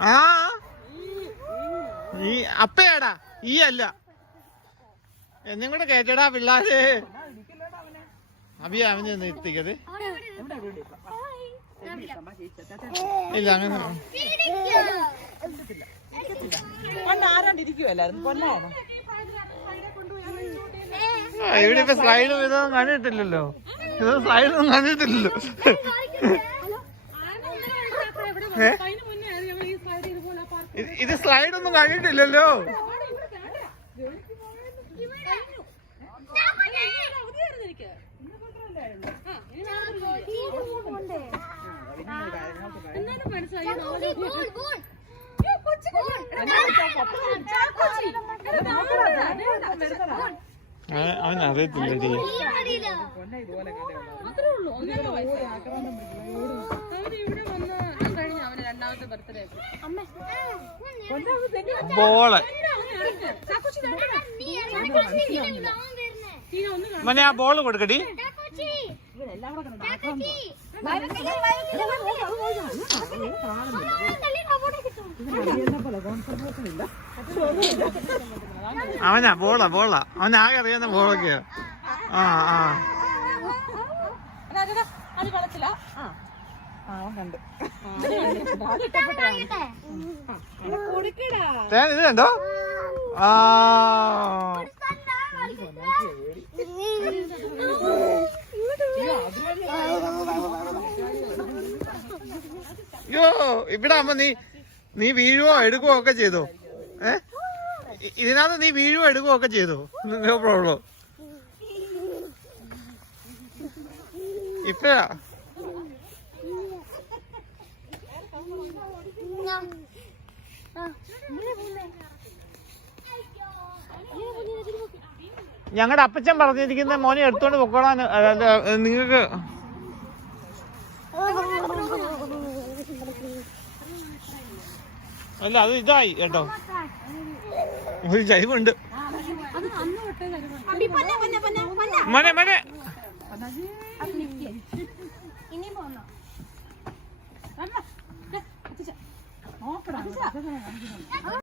ആ ഈ അപ്പയാടാ ഈ അല്ല എന്നും കൂടെ കേറ്റടാ പിള്ളാര്. അബിയ അവന് നിർത്തിക്കത് ഇല്ല അങ്ങനെ ഇവിടെ ഇപ്പൊ സ്ലൈഡും ഇതൊന്നും കണ്ടിട്ടില്ലല്ലോ. ഇതൊന്നും സ്ലൈഡൊന്നും കണ്ടിട്ടില്ലല്ലോ. ഇത് സ്ലൈഡൊന്നും കണ്ടിട്ടില്ലല്ലോ. അവൻ അറിയത്തില്ലടി. ബോള് മനെ ആ ബോള് കൊടുക്കടി. അവനാ ബോളാ അവനാകെ അറിയാവുന്ന ബോളൊക്കെയാ. ആ ആ ഇത് കണ്ടോ. ആ യോ ഇവിടെ ആവുമ്പോ നീ വീഴുവോ എടുക്കുവോ ഒക്കെ ചെയ്തോ. ഇതിനകത്ത് നീ വീഴുവോ എടുക്കുവോ ഒക്കെ ചെയ്തോ. No problem. ഇപ്പഴാ ഞങ്ങളുടെ അപ്പച്ചൻ പറഞ്ഞിരിക്കുന്ന മോനെ എടുത്തോണ്ട് പൊക്കോളാൻ. നിങ്ങൾക്ക് അല്ല അത് ഇതായി കേട്ടോ. ഒരു ചരിവുണ്ട് മോനെ മോനെ.